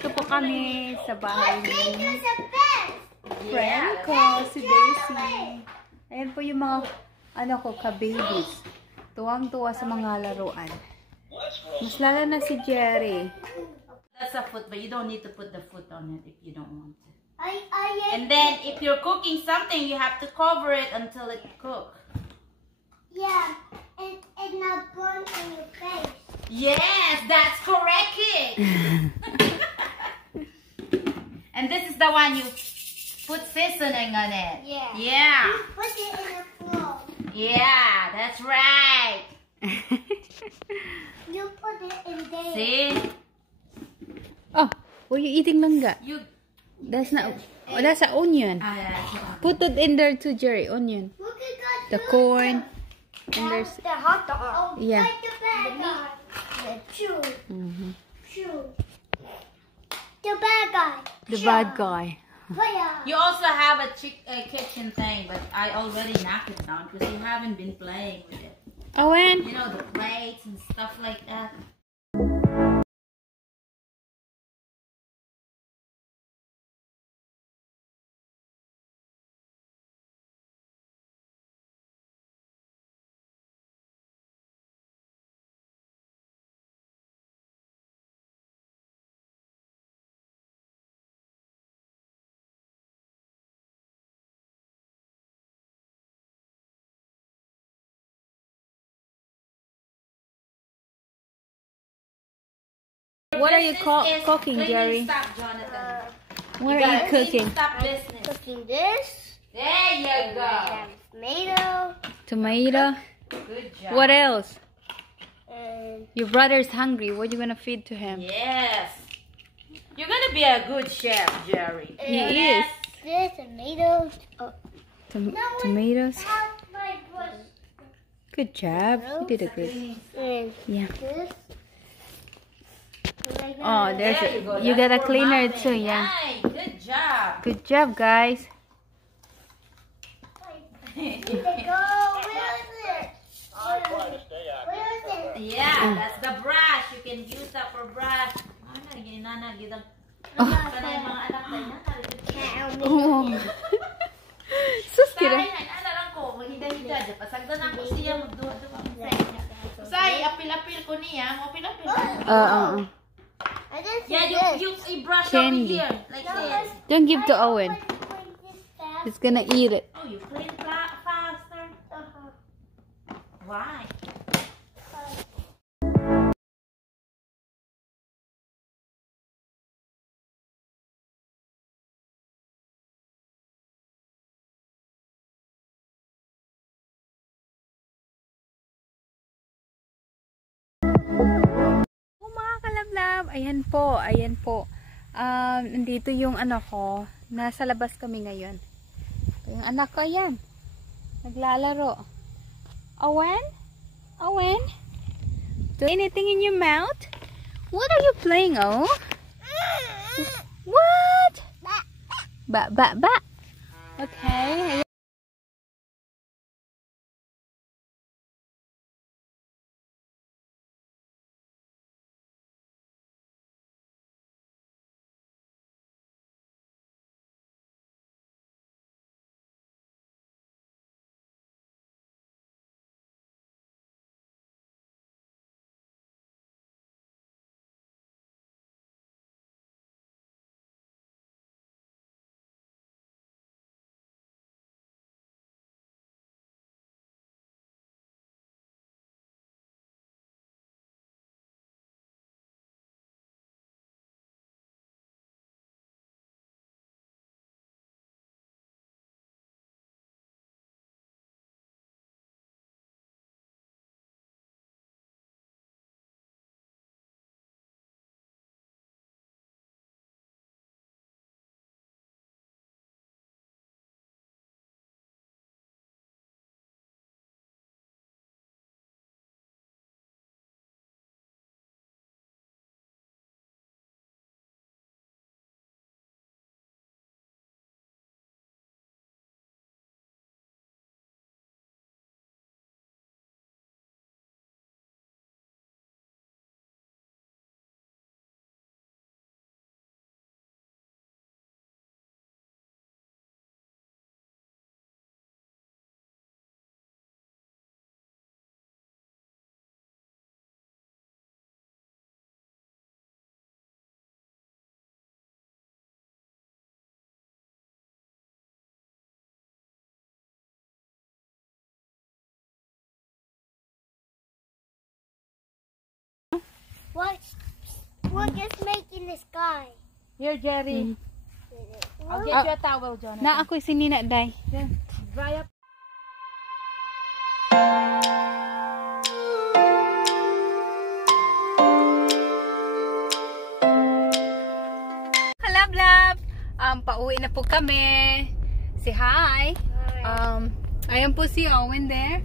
Nandito po kami sa bahay ni friend ko, si Daisy. Ayan po yung mga ka-babies. Tuwang-tuwa sa mga laruan. Mas lalo na si Jerry. That's a foot, but you don't need to put the foot on it if you don't want to. And then, if you're cooking something, you have to cover it until it cooks. Yeah, and not burn in your face. Yes, that's correct, kid. And this is the one you put seasoning on it. Yeah. Yeah. You put it in the floor. Yeah, that's right. You put it in there. See? Oh, were you eating manga? You. That's not. Oh, that's an onion. Put it in there too, Jerry. Onion. Look at that. The corn. And there's. The hot dog. Yeah. Like the bad guy. The chew. Chew. The bad guy. The bad guy. Fire. You also have a kitchen thing, but I already knocked it down because you haven't been playing with it. Owen. You know, the plates and stuff like that. What are you cooking, Jerry? Stop, Jonathan. What are you cooking? Stop business. Cooking this. There you go. Tomato. Tomato. Good job. What else? And Your brother's hungry. What are you gonna feed to him? Yes. You're gonna be a good chef, Jerry. He is. this tomatoes. Oh. Tomatoes. Help my brush. Good job. You did a good. And Yeah. this. Oh, there's There you go. you got a That's for cleaner mopping. too. Yeah. Nice. Good job. Good job, guys. Need to go. Where is it? Where is it? Yeah, that's the brush. You can use that for brush. Oh. Sus kira. Apil-apil ko niya. Apil-apil. I didn't see Yeah, this. you brush Candy. over here. Like this. Don't give to Owen. Fast. He's gonna eat it. Oh, you clean faster? Why? Mga kalablab, ayan po. Nandito yung ko. Nasa labas kami ngayon. Yung anak ko, ayan. Naglalaro. Owen? Owen? Do anything in your mouth? What are you playing, oh? What? Ba. Okay. What is making the sky? Here, Jerry. I'll get you a towel, Jonathan. Na ako'y sinina, day. Yeah. Dry up. Kalablab! Pauwi na po kami. Say hi. Ayan po si Owen there.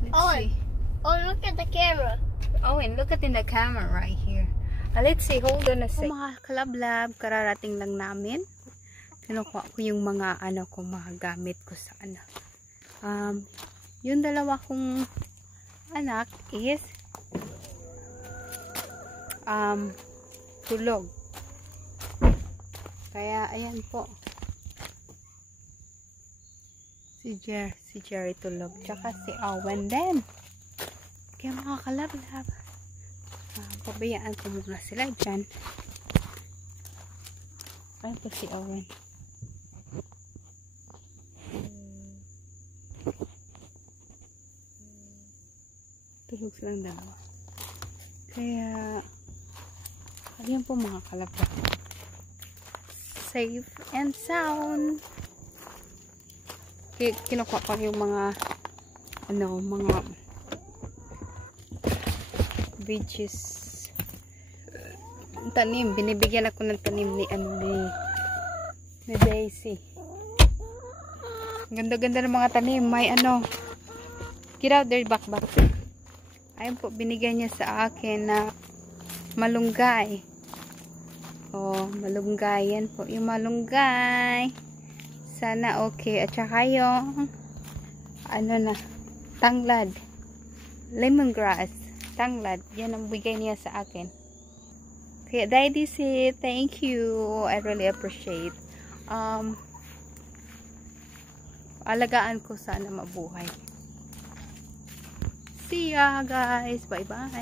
Let's see. Oh, look at the camera. Owen, look at in the camera right here. Let's see, hold on a sec. Mga kalablab, kararating lang namin. Kinukuha ko yung mga mga gamit ko sa yung dalawa kong anak is tulog. Kaya ayan po. Si Jerry tulog. Tsaka si Owen din. Kaya mga kalablab, pabayaan ko muna sila dyan. Ayan po si Owen. Tulog silang dalawa. Kaya ayan po mga kalablab. Safe and sound. Kinukuha pa yung mga mga veggies, tanim. Binibigyan ako ng tanim ni Daisy. Ganda-ganda ng mga tanim. May get out there, back. Ayun po, binigyan niya sa akin na malunggay. Oh, malunggay. Yan po yung malunggay. Sana okay. At saka yung tanglad. Lemongrass. Tanglad. Yan ang bigay niya sa akin. Kaya Daddy say thank you. I really appreciate. Alagaan ko sana mabuhay. See ya guys. Bye bye.